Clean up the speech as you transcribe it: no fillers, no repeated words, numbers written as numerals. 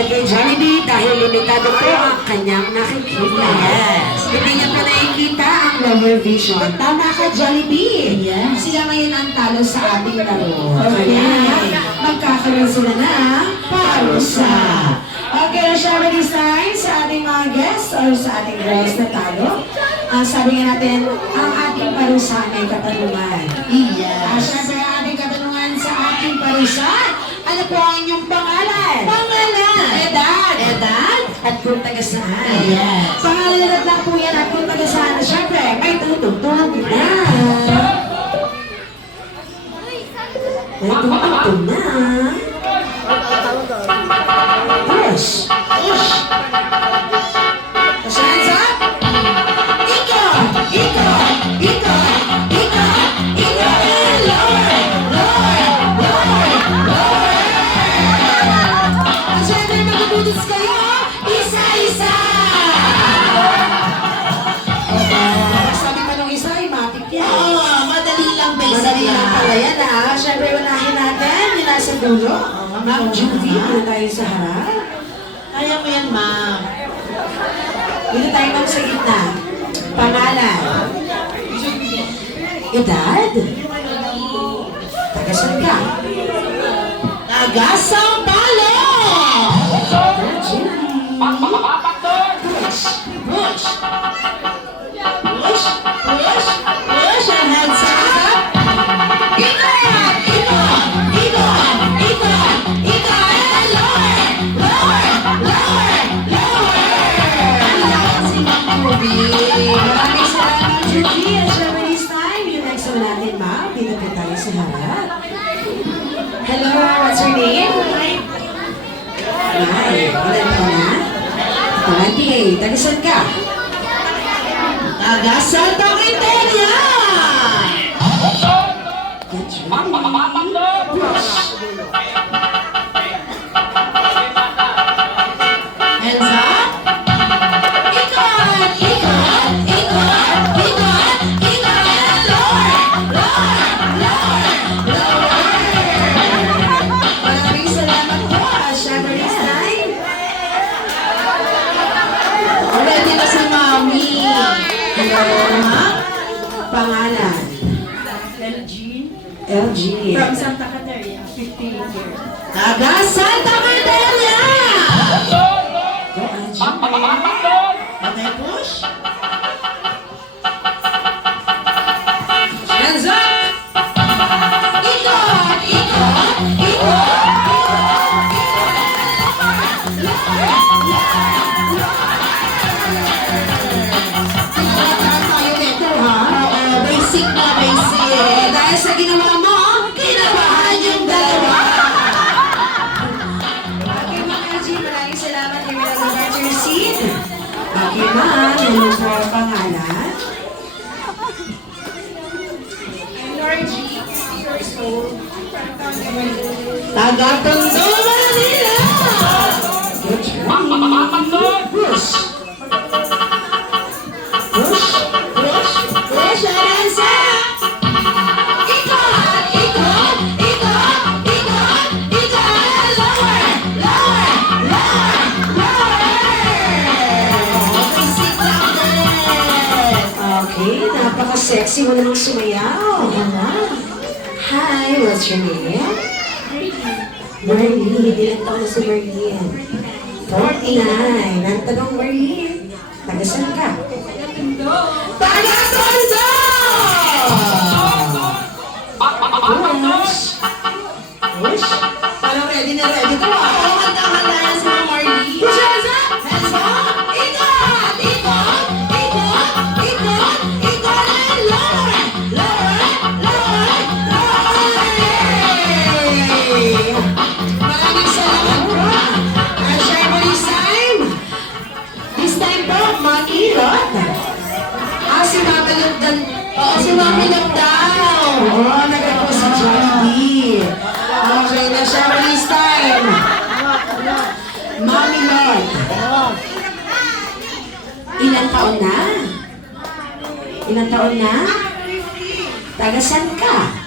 At kay Jollibee, dahil limitado po ang kanyang nakikita. Yes. Hindi niya po nakikita ang lower vision. Tama ka, Jollibee. Yes. Sila ngayon ang talo sa ating laro. Okay. Kaya, magkakaroon sila ng parusa. Okay, shall we decide sa ating mga guests or sa ating girls na talo? Sabi nga natin, ang ating parusa ay katanungan. Yes. Siyempre, ang ating katanungan sa ating parusa, ano po ang inyong pangalan? Pangalan! Edad! Edad? At kung taga saan? Yes. Pangalan at lang po yan at kung taga saan. Siyempre, may tutugtog na. May tutugtog na. Push! Push! Push hands up! Ikot! Ikot! Ikot! Ikot! Ikot! And lower! Lower! Lower! Lower! At syempre, magbubutis kayo! Isa-isa! Sabi pa nung isa, ay matik yan. Oo, madali lang basic Madali lang lang. pala yan ha. Syempre, unahin natin. Yung nasa dulo. Ma'am Judy, dito tayo sa harap. Kaya mo yan, ma'am. Dito tayo ma'am sa gitna. Pangalan. Edad. Tagasan ka. Tagasang palo! Push. Push! Push! Push! Push! And hands up! Ikot! Ikot! Ikot! Ikot! Ikot! And lower! Lower! Lower! Lower! Ang lakas si Ma'am Ruby. Maraming salamat, Judy. At syempre this time, yung next one natin, ma'am. Dito po tayo sa harap. Hello, what's your name? Ay, ilan ka na? 28. Tagisan ka? Tagasang Takiteria! Get ready. Push. Hands up! Ikot! Ikot! Ikot! Ikot! Ikot! Lower! Lower! Lower! Lower! Maraming salamat po. Syempre this time. Ready na si Mami. Hello, ma'am. Pangalan? LG. From Santa Catarina, 15 years. Tagasang Takiteria! Go, LG. Okay, push. Hands up! Ikot! Ikot! Ikot! Tinatawag tayo dito, ha? Oo, basic na basic. Dahil sa ginawa mo, kinabahan yung dalawa! Okay, Ma'am LG, maraming salamat. You will have a better seat. Okay, Ma'am. Ano po ang pangalan? I'm Laura G, 50 years old, from Tondo, Manila. Taga-Tondo, Manila! Get ready. Push. Push. Push, push, and hands up! Ikot! Ikot! Ikot! Ikot! Ikot! Lower! Lower! Lower! Lower! Basic lang din. Okay, napaka-sexy mo namang sumayaw. Hi, what's your name? Marlene. Ilan taon na si Marlene? 49. Ang tanong, Marlene, tagasan ka? Taga-Tondo! Push. Push. Parang ready na ready ko ah. Oo, handa-handa yan si Ma'am Marley. Push hands up! Hands up! Ikot! Ikot! Ikot! Ikot! Ikot! And lower! Lower! Lower! Lower! Maraming salamat po. Syempre this time po, mag-irot. Si Mami Lugdan. Si Mami Lugdan. Oo, nagkapo si Jollibee. Okay na siya, this time. Mami Lord. Ilang taon na? Ilang taon na? Taga saan ka?